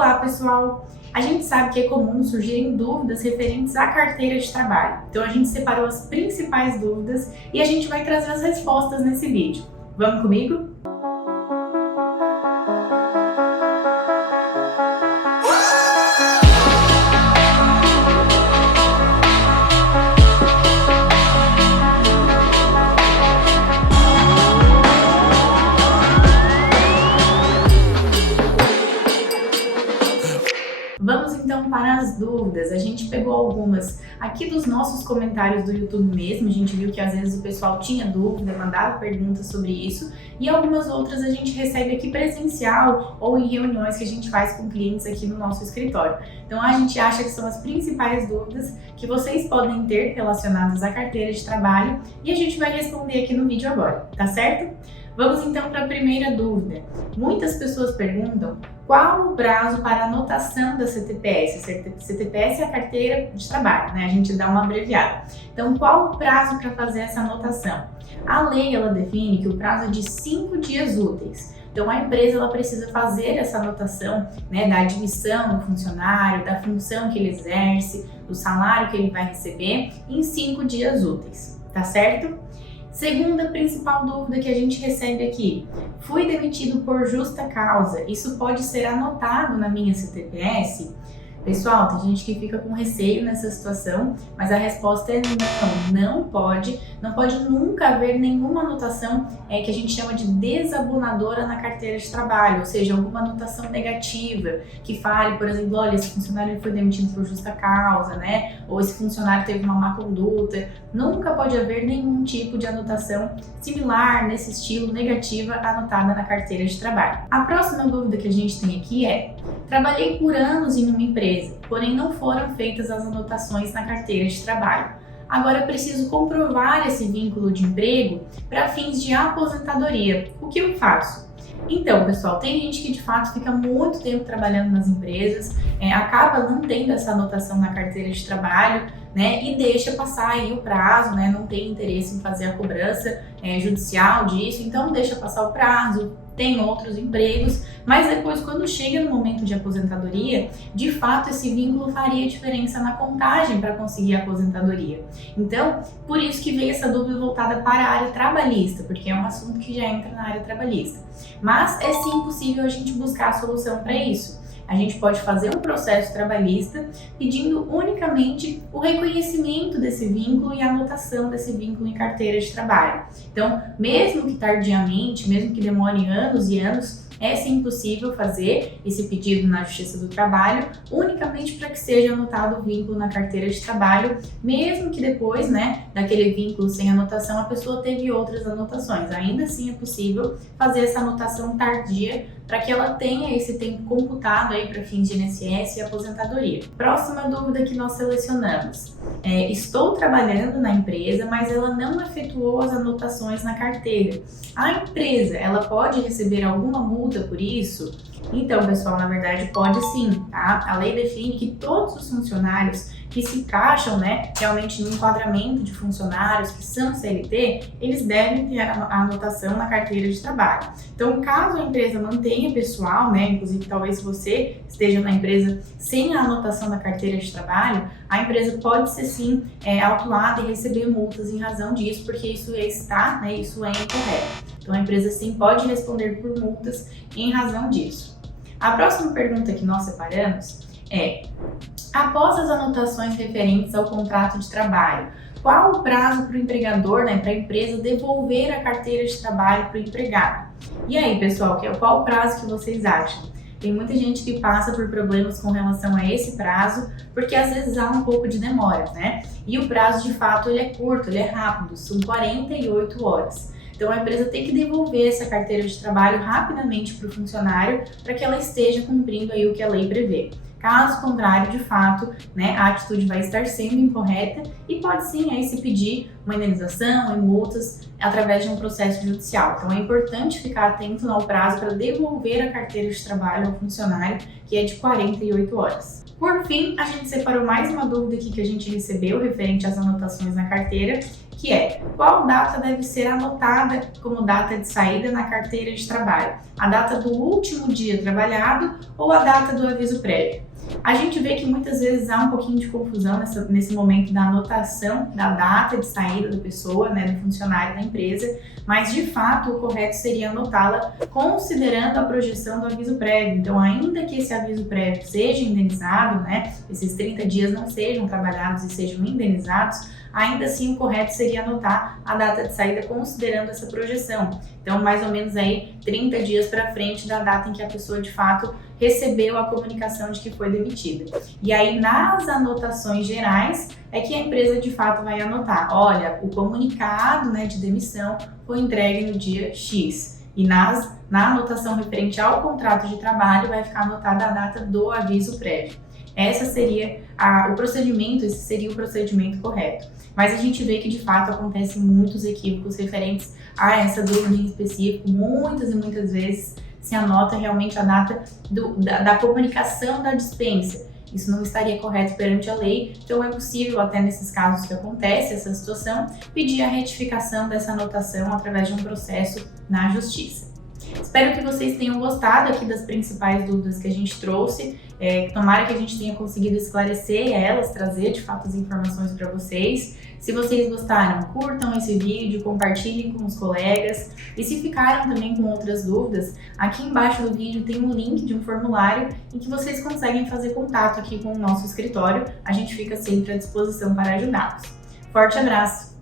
Olá, pessoal! A gente sabe que é comum surgirem dúvidas referentes à carteira de trabalho. Então a gente separou as principais dúvidas e a gente vai trazer as respostas nesse vídeo. Vamos comigo? Vamos então para as dúvidas. A gente pegou algumas aqui dos nossos comentários do YouTube mesmo. A gente viu que às vezes o pessoal tinha dúvida, mandava perguntas sobre isso, e algumas outras a gente recebe aqui presencial ou em reuniões que a gente faz com clientes aqui no nosso escritório. Então a gente acha que são as principais dúvidas que vocês podem ter relacionadas à carteira de trabalho e a gente vai responder aqui no vídeo agora, tá certo? Vamos então para a primeira dúvida. Muitas pessoas perguntam qual o prazo para anotação da CTPS. CTPS é a carteira de trabalho, né? A gente dá uma abreviada. Então, qual o prazo para fazer essa anotação? A lei, ela define que o prazo é de 5 dias úteis. Então, a empresa ela precisa fazer essa anotação, né, da admissão do funcionário, da função que ele exerce, do salário que ele vai receber em 5 dias úteis, tá certo? Segunda principal dúvida que a gente recebe aqui: fui demitido por justa causa, isso pode ser anotado na minha CTPS? Pessoal, tem gente que fica com receio nessa situação, mas a resposta é não pode nunca haver nenhuma anotação que a gente chama de desabonadora na carteira de trabalho, ou seja, alguma anotação negativa que fale, por exemplo, olha, esse funcionário foi demitido por justa causa, né? Ou esse funcionário teve uma má conduta. Nunca pode haver nenhum tipo de anotação similar, nesse estilo, negativa, anotada na carteira de trabalho. A próxima dúvida que a gente tem aqui é: trabalhei por anos em uma empresa, porém não foram feitas as anotações na carteira de trabalho. Agora eu preciso comprovar esse vínculo de emprego para fins de aposentadoria. O que eu faço? Então, pessoal, tem gente que de fato fica muito tempo trabalhando nas empresas, acaba não tendo essa anotação na carteira de trabalho, né, e deixa passar aí o prazo, né, não tem interesse em fazer a cobrança judicial disso, então deixa passar o prazo, tem outros empregos, mas depois, quando chega no momento de aposentadoria, de fato esse vínculo faria diferença na contagem para conseguir a aposentadoria. Então, por isso que veio essa dúvida voltada para a área trabalhista, porque é um assunto que já entra na área trabalhista. Mas é sim possível a gente buscar a solução para isso. A gente pode fazer um processo trabalhista pedindo unicamente o reconhecimento desse vínculo e a anotação desse vínculo em carteira de trabalho. Então, mesmo que tardiamente, mesmo que demore anos e anos, é sim possível fazer esse pedido na Justiça do Trabalho unicamente para que seja anotado o vínculo na carteira de trabalho, mesmo que depois, né, daquele vínculo sem anotação, a pessoa teve outras anotações. Ainda assim é possível fazer essa anotação tardia para que ela tenha esse tempo computado aí para fins de INSS e aposentadoria. Próxima dúvida que nós selecionamos: estou trabalhando na empresa, mas ela não efetuou as anotações na carteira. A empresa, ela pode receber alguma multa por isso? Então, pessoal, na verdade pode sim, tá? A lei define que todos os funcionários que se encaixam, né, realmente no enquadramento de funcionários que são CLT, eles devem ter a anotação na carteira de trabalho. Então, caso a empresa mantenha pessoal, né, inclusive talvez se você esteja na empresa sem a anotação na carteira de trabalho, a empresa pode ser sim autuada e receber multas em razão disso, porque isso está, né, isso é incorreto. Então, a empresa sim pode responder por multas em razão disso. A próxima pergunta que nós separamos é: após as anotações referentes ao contrato de trabalho, qual o prazo para o empregador, né, para a empresa devolver a carteira de trabalho para o empregado? E aí, pessoal, qual o prazo que vocês acham? Tem muita gente que passa por problemas com relação a esse prazo, porque às vezes há um pouco de demora, né? E o prazo, de fato, ele é curto, ele é rápido, são 48 horas. Então, a empresa tem que devolver essa carteira de trabalho rapidamente para o funcionário para que ela esteja cumprindo aí o que a lei prevê. Caso contrário, de fato, né, a atitude vai estar sendo incorreta e pode sim aí se pedir uma indenização e multas através de um processo judicial. Então é importante ficar atento ao prazo para devolver a carteira de trabalho ao funcionário, que é de 48 horas. Por fim, a gente separou mais uma dúvida aqui que a gente recebeu referente às anotações na carteira, que é: qual data deve ser anotada como data de saída na carteira de trabalho? A data do último dia trabalhado ou a data do aviso prévio? A gente vê que muitas vezes há um pouquinho de confusão nesse momento da anotação da data de saída da pessoa, né, do funcionário da empresa, mas de fato o correto seria anotá-la considerando a projeção do aviso prévio. Então, ainda que esse aviso prévio seja indenizado, né, esses 30 dias não sejam trabalhados e sejam indenizados, ainda assim o correto seria anotar a data de saída considerando essa projeção. Então, mais ou menos aí 30 dias para frente da data em que a pessoa de fato recebeu a comunicação de que foi demitida. E aí, nas anotações gerais, é que a empresa de fato vai anotar: olha, o comunicado, né, de demissão foi entregue no dia X. E na anotação referente ao contrato de trabalho vai ficar anotada a data do aviso prévio. Esse seria o procedimento correto. Mas a gente vê que de fato acontecem muitos equívocos referentes a essa dúvida em específico. Muitas e muitas vezes se anota realmente a data da comunicação da dispensa. Isso não estaria correto perante a lei, então é possível, até nesses casos que acontece essa situação, pedir a retificação dessa anotação através de um processo na justiça. Espero que vocês tenham gostado aqui das principais dúvidas que a gente trouxe. Tomara que a gente tenha conseguido esclarecer elas, trazer de fato as informações para vocês. Se vocês gostaram, curtam esse vídeo, compartilhem com os colegas. E se ficaram também com outras dúvidas, aqui embaixo do vídeo tem um link de um formulário em que vocês conseguem fazer contato aqui com o nosso escritório. A gente fica sempre à disposição para ajudá-los. Forte abraço!